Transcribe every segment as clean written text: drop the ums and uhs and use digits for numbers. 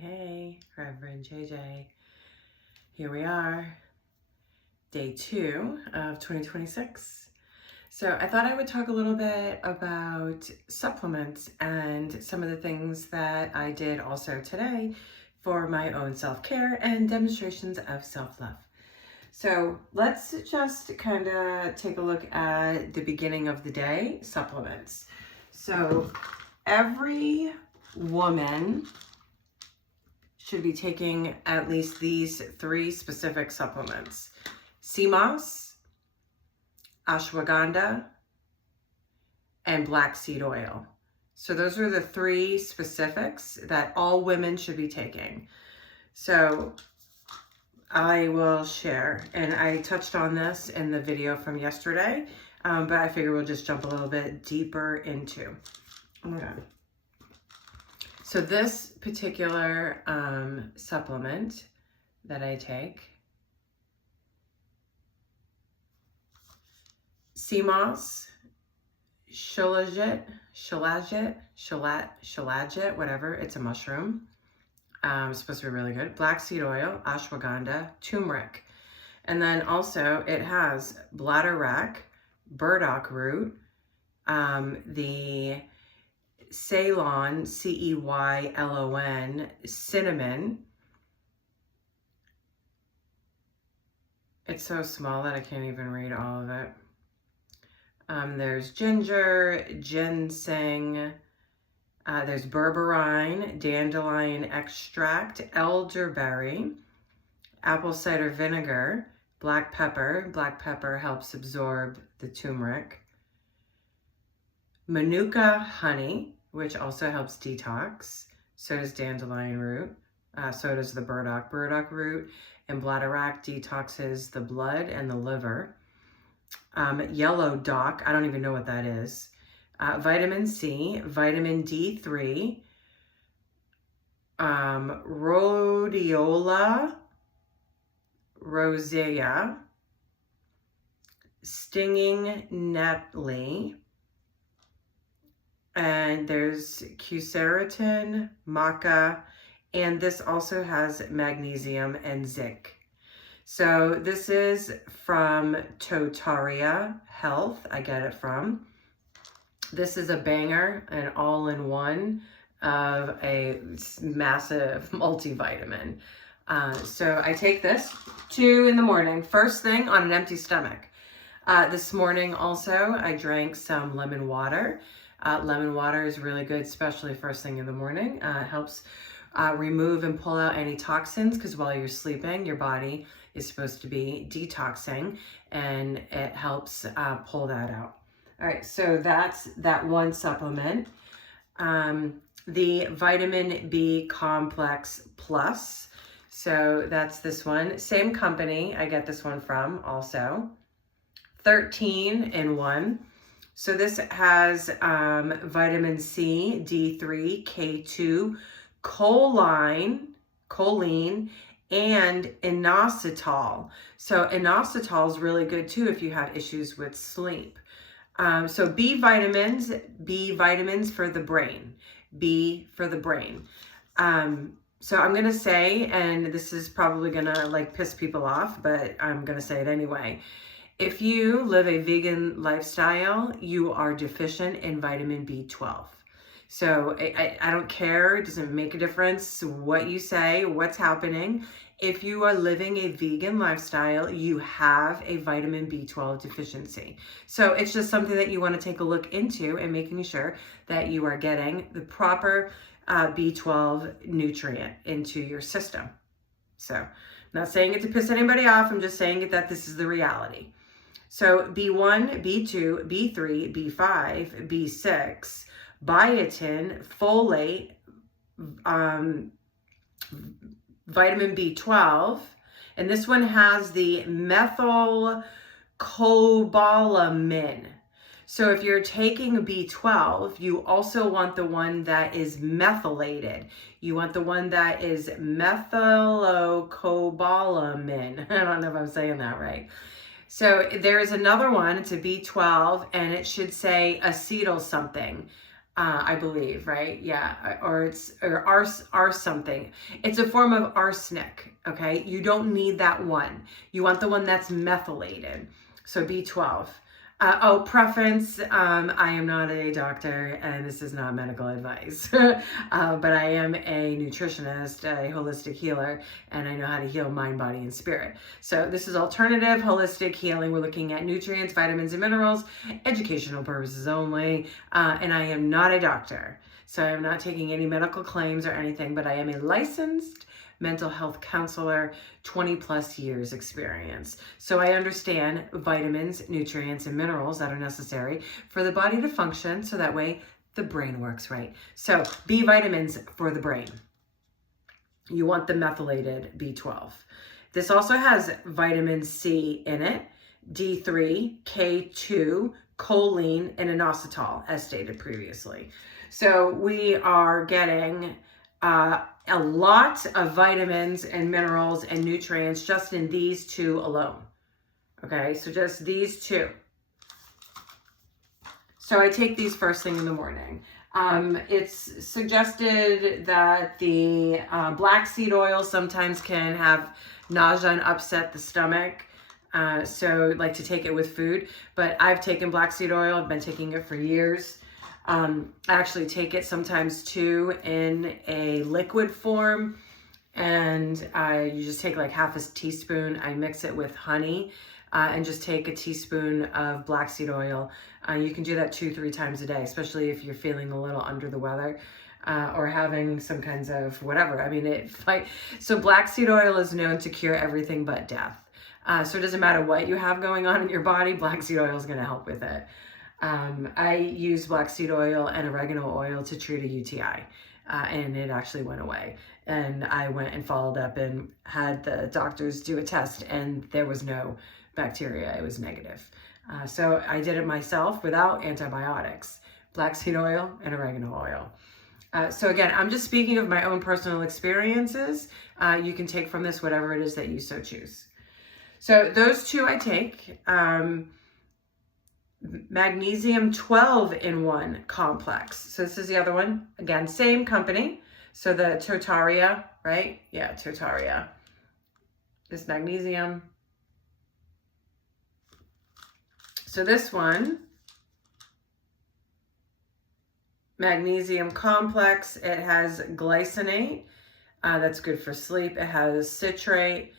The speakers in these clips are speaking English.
Hey, Reverend JJ. Here we are, day 2 of 2026. So I thought I would talk a little bit about supplements and some of the things that I did also today for my own self-care and demonstrations of self-love. So let's just kind of take a look at the beginning of the day, supplements. So every woman should be taking at least these 3 specific supplements: sea moss, ashwagandha, and black seed oil. So those are the 3 specifics that all women should be taking. So I will share, and I touched on this in the video from yesterday, but I figure we'll just jump a little bit deeper into. Oh my God. So this particular supplement that I take, sea moss, shilajit, whatever, it's a mushroom. It's supposed to be really good. Black seed oil, ashwagandha, turmeric. And then also it has bladderwrack, burdock root, the Ceylon, Ceylon, cinnamon. It's so small that I can't even read all of it. There's ginger, ginseng, there's berberine, dandelion extract, elderberry, apple cider vinegar, black pepper. Black pepper helps absorb the turmeric. Manuka honey, which also helps detox. So does dandelion root. So does the burdock root. And bladderwrack detoxes the blood and the liver. Yellow dock, I don't even know what that is. Vitamin C, vitamin D3, rhodiola rosea, stinging nettly, and there's quercetin, maca, and this also has magnesium and zinc. So this is from Totaria Health, I get it from. This is a banger, an all-in-one of a massive multivitamin. So I take this 2 in the morning, first thing on an empty stomach. This morning also, I drank some lemon water. Lemon water is really good, especially first thing in the morning. It helps remove and pull out any toxins, because while you're sleeping, your body is supposed to be detoxing, and it helps pull that out. All right, so that's that one supplement. The vitamin B complex plus. So that's this one. Same company I get this one from also. 13 in 1. So this has vitamin C, D3, K2, choline, and inositol. So inositol is really good too if you have issues with sleep. So B vitamins for the brain. B for the brain. So I'm going to say, and this is probably going to like piss people off, but I'm going to say it anyway. If you live a vegan lifestyle, you are deficient in vitamin B12. So I don't care. It doesn't make a difference what you say, what's happening. If you are living a vegan lifestyle, you have a vitamin B12 deficiency. So it's just something that you want to take a look into and making sure that you are getting the proper B12 nutrient into your system. So I'm not saying it to piss anybody off. I'm just saying it that this is the reality. So B1, B2, B3, B5, B6, biotin, folate, vitamin B12, and this one has the methylcobalamin. So if you're taking B12, you also want the one that is methylated. You want the one that is methylcobalamin. I don't know if I'm saying that right. So there is another one, it's a B12, and it should say acetyl something. I believe, right? Yeah, or ars something. It's a form of arsenic, okay? You don't need that one. You want the one that's methylated. So B12. Preference, I am not a doctor and this is not medical advice, but I am a nutritionist, a holistic healer, and I know how to heal mind, body, and spirit. So this is alternative holistic healing. We're looking at nutrients, vitamins, and minerals, educational purposes only, and I am not a doctor. So I'm not taking any medical claims or anything, but I am a licensed mental health counselor, 20 plus years experience. So I understand vitamins, nutrients, and minerals that are necessary for the body to function so that way the brain works right. So B vitamins for the brain. You want the methylated B12. This also has vitamin C in it, D3, K2, choline, and inositol, as stated previously. So we are getting a lot of vitamins and minerals and nutrients just in these two alone. Okay, so just these two. So I take these first thing in the morning. It's suggested that the black seed oil sometimes can have nausea and upset the stomach. So I like to take it with food, but I've taken black seed oil. I've been taking it for years. I actually take it sometimes too in a liquid form, and you just take like half a teaspoon. I mix it with honey and just take a teaspoon of black seed oil. You can do that 2-3 times a day, especially if you're feeling a little under the weather or having some kinds of whatever. I mean, so black seed oil is known to cure everything but death. So it doesn't matter what you have going on in your body, black seed oil is going to help with it. I used black seed oil and oregano oil to treat a UTI, and it actually went away. And I went and followed up and had the doctors do a test, and there was no bacteria. It was negative. So I did it myself without antibiotics, black seed oil and oregano oil. So again, I'm just speaking of my own personal experiences. You can take from this whatever it is that you so choose. So those two I take. Magnesium 12-in-1 complex. So this is the other one. Again, same company. So the Totaria, right? Yeah, Totaria. This magnesium. So this one, magnesium complex, it has glycinate. That's good for sleep. It has citrate,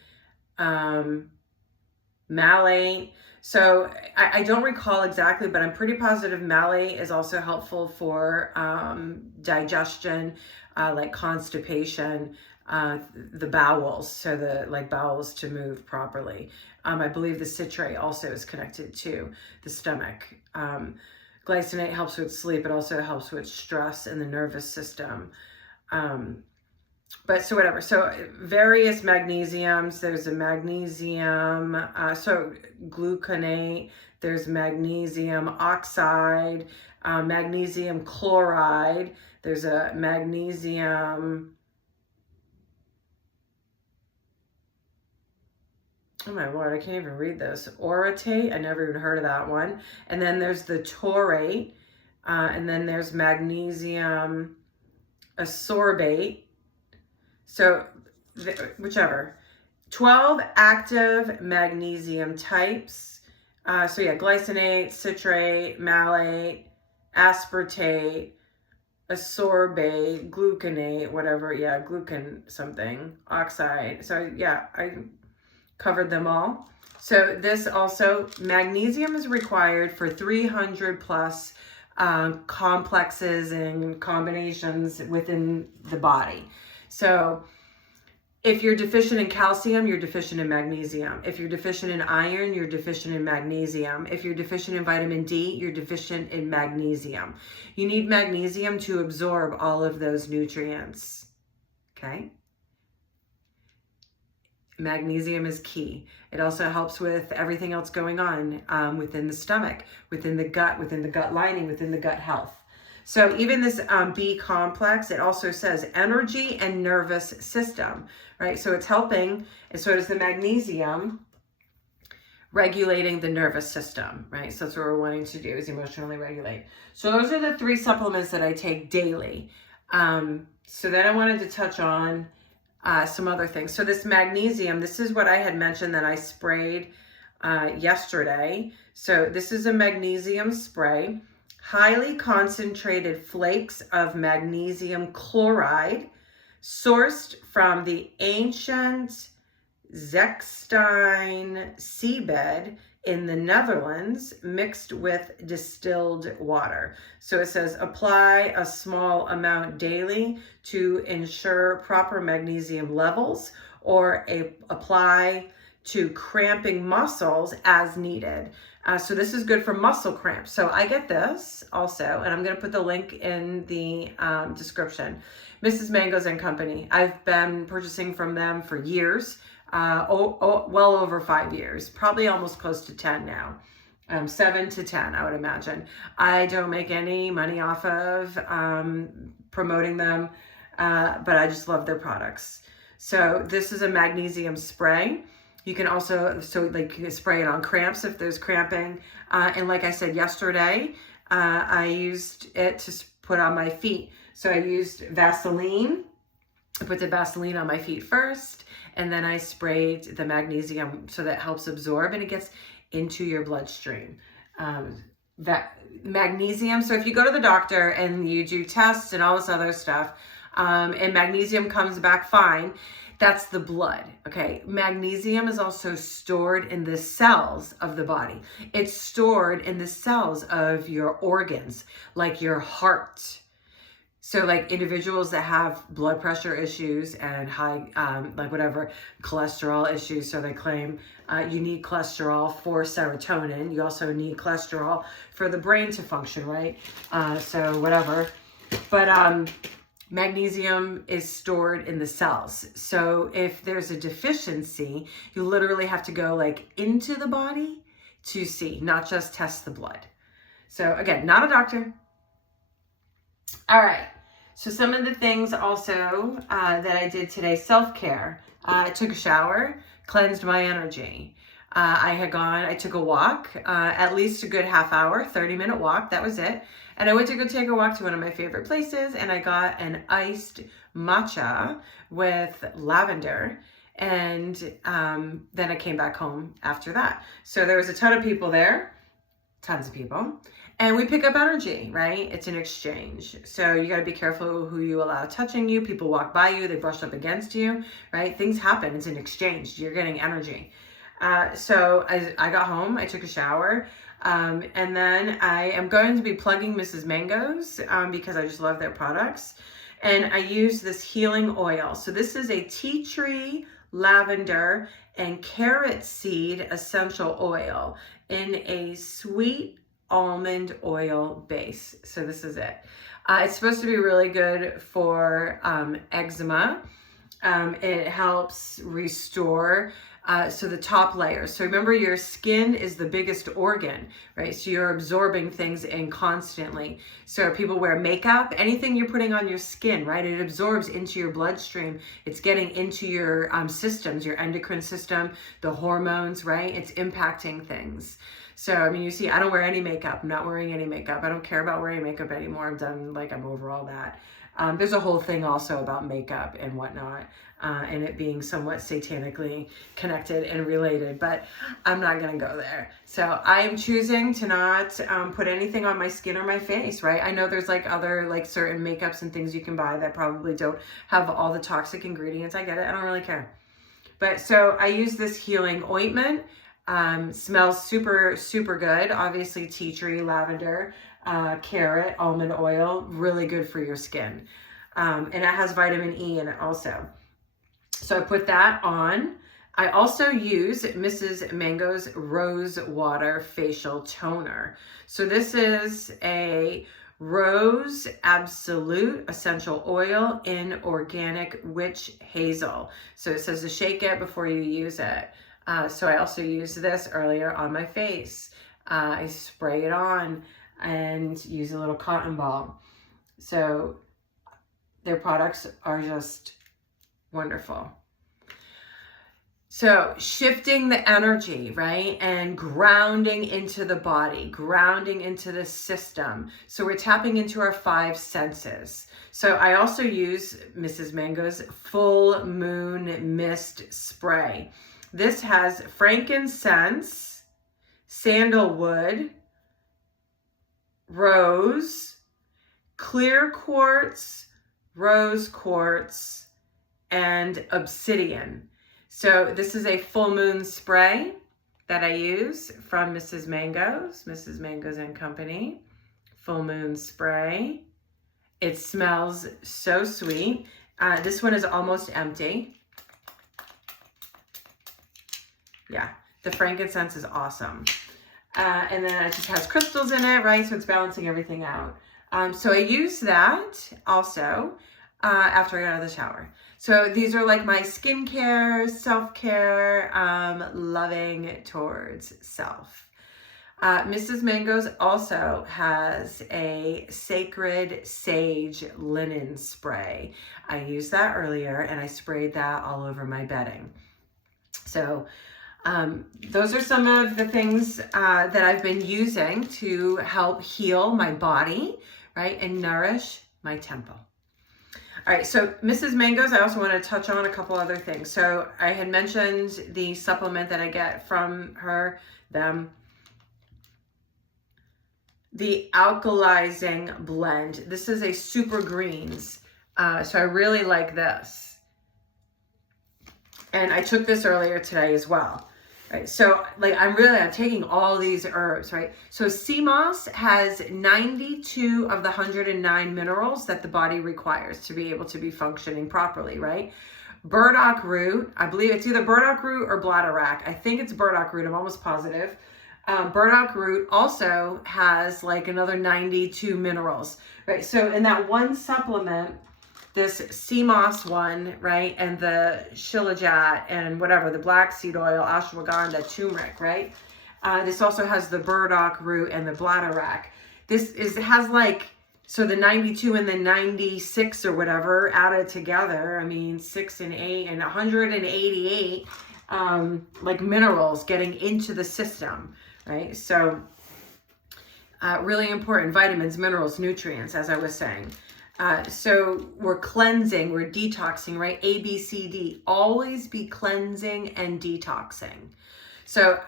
malate. So I don't recall exactly, but I'm pretty positive malate is also helpful for digestion, like constipation, the bowels, so the bowels to move properly. I believe the citrate also is connected to the stomach. Glycinate helps with sleep. It also helps with stress in the nervous system. But so whatever, so various magnesiums, there's a magnesium, so gluconate, there's magnesium oxide, magnesium chloride, there's a magnesium, oh my Lord, I can't even read this, orotate, I never even heard of that one, and then there's the taurate, and then there's magnesium ascorbate. So whichever, 12 active magnesium types. So yeah, glycinate, citrate, malate, aspartate, ascorbate, gluconate, whatever. Yeah, glucan something, oxide. So yeah, I covered them all. So this also, magnesium is required for 300 plus complexes and combinations within the body. So if you're deficient in calcium, you're deficient in magnesium. If you're deficient in iron, you're deficient in magnesium. If you're deficient in vitamin D, you're deficient in magnesium. You need magnesium to absorb all of those nutrients, okay? Magnesium is key. It also helps with everything else going on within the stomach, within the gut lining, within the gut health. So even this B complex, it also says energy and nervous system, right? So it's helping, and so does the magnesium, regulating the nervous system, right? So that's what we're wanting to do, is emotionally regulate. So those are the 3 supplements that I take daily. So then I wanted to touch on some other things. So this magnesium, this is what I had mentioned that I sprayed yesterday. So this is a magnesium spray, highly concentrated flakes of magnesium chloride, sourced from the ancient Zechstein seabed in the Netherlands, mixed with distilled water. So it says apply a small amount daily to ensure proper magnesium levels, or apply to cramping muscles as needed. So this is good for muscle cramps. So I get this also, and I'm going to put the link in the description. Mrs. Mangoes and Company. I've been purchasing from them for years. Well over 5 years, probably almost close to 10 now. 7 to 10, I would imagine. I don't make any money off of promoting them, but I just love their products. So this is a magnesium spray. You can also, you can spray it on cramps if there's cramping. And like I said yesterday, I used it to put on my feet. So I used Vaseline. I put the Vaseline on my feet first, and then I sprayed the magnesium so that helps absorb and it gets into your bloodstream. That magnesium, so if you go to the doctor and you do tests and all this other stuff, and magnesium comes back fine, that's the blood, okay? Magnesium is also stored in the cells of the body. It's stored in the cells of your organs, like your heart. So like individuals that have blood pressure issues and high, cholesterol issues, so they claim you need cholesterol for serotonin. You also need cholesterol for the brain to function, right? But magnesium is stored in the cells. So if there's a deficiency, you literally have to go like into the body to see, not just test the blood. So again, not a doctor. All right. So some of the things also that I did today, self-care. I took a shower, cleansed my energy. I took a walk, at least a good half hour, 30-minute walk. That was it. And I went to go take a walk to one of my favorite places, and I got an iced matcha with lavender. And then I came back home after that. So there was a ton of people there, tons of people. And we pick up energy, right? It's an exchange. So you got to be careful who you allow touching you. People walk by you, they brush up against you, right? Things happen. It's an exchange. You're getting energy. So I got home, I took a shower, and then I am going to be plugging Mrs. Mangoes because I just love their products. And I use this healing oil. So this is a tea tree, lavender, and carrot seed essential oil in a sweet almond oil base. So this is it. It's supposed to be really good for eczema. It helps restore so the top layers. So remember, your skin is the biggest organ, right? So you're absorbing things in constantly. So people wear makeup, anything you're putting on your skin, right? It absorbs into your bloodstream. It's getting into your systems, your endocrine system, the hormones, right? It's impacting things. So, I mean, you see, I don't wear any makeup. I'm not wearing any makeup. I don't care about wearing makeup anymore. I'm over all that. There's a whole thing also about makeup and whatnot, and it being somewhat satanically connected and related, but I'm not going to go there. So I am choosing to not put anything on my skin or my face, right? I know there's like other like certain makeups and things you can buy that probably don't have all the toxic ingredients. I get it. I don't really care. But so I use this healing ointment. Smells super, super good. Obviously tea tree, lavender, carrot, almond oil, really good for your skin. And it has vitamin E in it also. So I put that on. I also use Mrs. Mango's Rose Water Facial Toner. So this is a Rose Absolute Essential Oil in Organic Witch Hazel. So it says to shake it before you use it. So I also used this earlier on my face. I spray it on and use a little cotton ball. So their products are just wonderful. So shifting the energy, right? And grounding into the body, grounding into the system. So we're tapping into our 5 senses. So I also use Mrs. Mango's Full Moon Mist Spray. This has frankincense, sandalwood, rose, clear quartz, rose quartz, and obsidian. So this is a full moon spray that I use from Mrs. Mango's and Company. Full moon spray. It smells so sweet. This one is almost empty. Yeah, the frankincense is awesome. And then it just has crystals in it, right? So it's balancing everything out. So I use that also after I got out of the shower. So these are like my skincare, self-care, loving towards self. Mrs. Mango's also has a Sacred Sage linen spray. I used that earlier and I sprayed that all over my bedding. So those are some of the things that I've been using to help heal my body, right, and nourish my temple. All right, so Mrs. Mango's, I also want to touch on a couple other things. So I had mentioned the supplement that I get from them. The alkalizing blend. This is a super greens. So I really like this. And I took this earlier today as well. Right, so like I'm taking all these herbs, right? So sea moss has 92 of the 109 minerals that the body requires to be able to be functioning properly, right? Burdock root, I believe it's either burdock root or bladderwrack. I think it's burdock root, I'm almost positive. Burdock root also has like another 92 minerals, right? So in that one supplement, this sea moss one, right, and the shilajit and whatever, the black seed oil, ashwagandha, turmeric, right? This also has the burdock root and the bladderwrack. It has like, so the 92 and the 96 or whatever added together, I mean, 6 and 8 and 188 like minerals getting into the system, right? So really important, vitamins, minerals, nutrients, as I was saying. So we're cleansing, we're detoxing, right? A, B, C, D. Always be cleansing and detoxing. So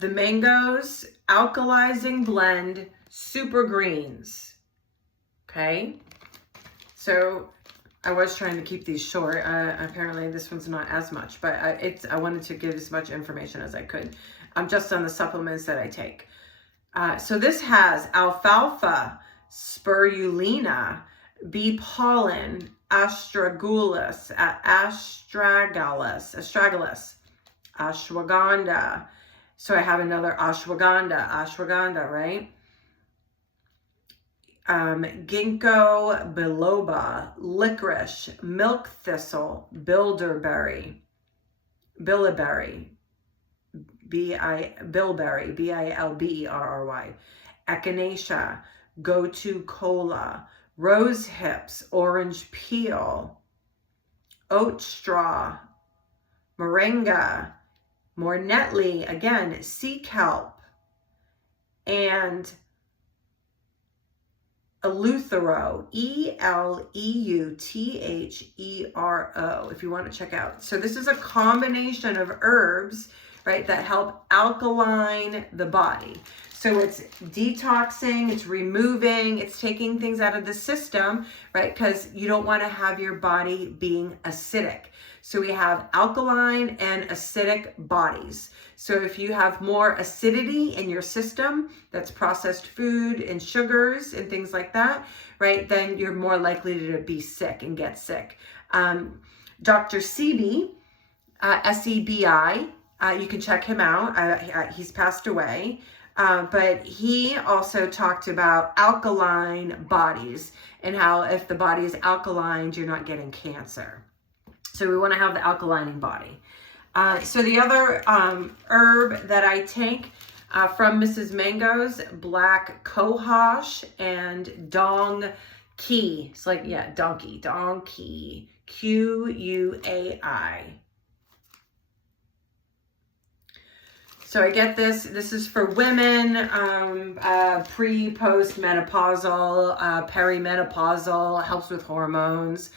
the Mango's alkalizing blend, super greens. Okay. So I was trying to keep these short. Apparently this one's not as much, but I wanted to give as much information as I could. Just on the supplements that I take. So this has alfalfa, spirulina, bee pollen, astragalus, ashwagandha. So I have another ashwagandha, right? Ginkgo biloba, licorice, milk thistle, bilberry, bilberry, B-I-L-B-E-R-R-Y, echinacea, gotu kola, rose hips, orange peel, oat straw, moringa, more netley, again, sea kelp, and Eleuthero, E-L-E-U-T-H-E-R-O, if you want to check out. So this is a combination of herbs, right, that help alkaline the body. So it's detoxing, it's removing, it's taking things out of the system, right, because you don't want to have your body being acidic. So we have alkaline and acidic bodies. So if you have more acidity in your system, that's processed food and sugars and things like that, right, then you're more likely to be sick and get sick. Dr. Sebi, S-E-B-I, you can check him out. He's passed away. But he also talked about alkaline bodies and how if the body is alkaline, you're not getting cancer. So we want to have the alkalining body. So the other herb that I take from Mrs. Mango's, black cohosh and dong ki. It's like, yeah, donkey, Q-U-A-I. So I get this. This is for women, pre, post menopausal, perimenopausal, helps with hormones,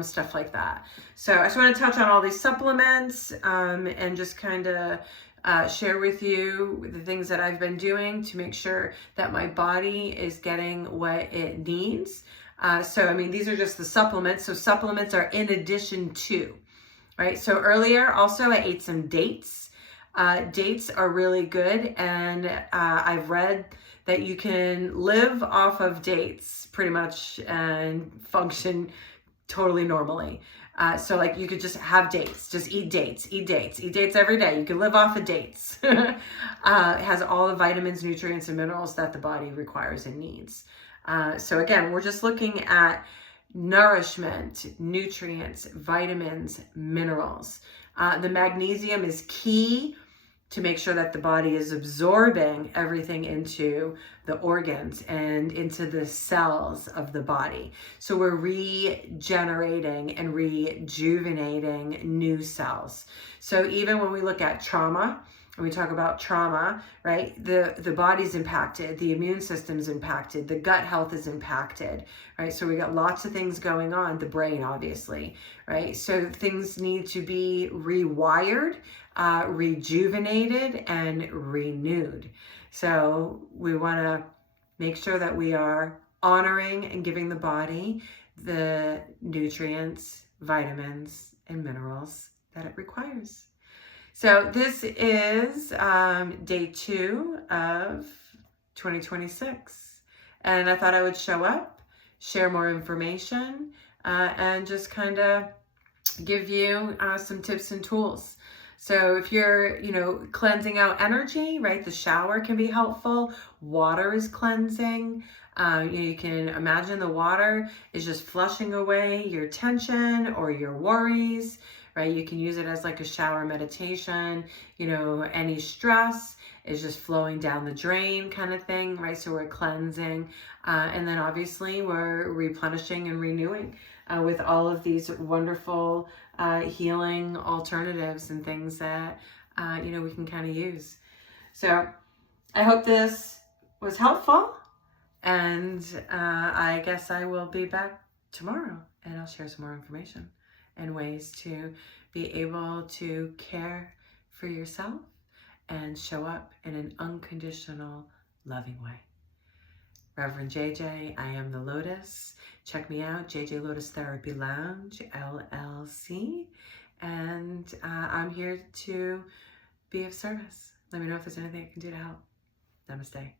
stuff like that. So I just want to touch on all these supplements and just kind of share with you the things that I've been doing to make sure that my body is getting what it needs. So, I mean, these are just the supplements. So supplements are in addition to, right? So earlier also I ate some dates. Dates are really good, and I've read that you can live off of dates pretty much and function totally normally. So like you could just have dates, just eat dates every day. You can live off of dates. It has all the vitamins, nutrients, and minerals that the body requires and needs. So again, we're just looking at nourishment, nutrients, vitamins, minerals. The magnesium is key to make sure that the body is absorbing everything into the organs and into the cells of the body. So we're regenerating and rejuvenating new cells. So even when we look at trauma, and we talk about trauma, right? The body's impacted, the immune system's impacted, the gut health is impacted, right? So we got lots of things going on, the brain obviously, right? So things need to be rewired, rejuvenated, and renewed. So we want to make sure that we are honoring and giving the body the nutrients, vitamins, and minerals that it requires. So this is day 2 of 2026. And I thought I would show up, share more information, and just kind of give you some tips and tools. So if you're, cleansing out energy, right, the shower can be helpful. Water is cleansing. You can imagine the water is just flushing away your tension or your worries, right? You can use it as like a shower meditation. Any stress is just flowing down the drain kind of thing, right? So we're cleansing. And then obviously we're replenishing and renewing with all of these wonderful healing alternatives and things that, we can kind of use. So I hope this was helpful. And I guess I will be back tomorrow and I'll share some more information and ways to be able to care for yourself and show up in an unconditional, loving way. Reverend JJ, I am the Lotus. Check me out, JJ Lotus Therapy Lounge, LLC. And I'm here to be of service. Let me know if there's anything I can do to help. Namaste.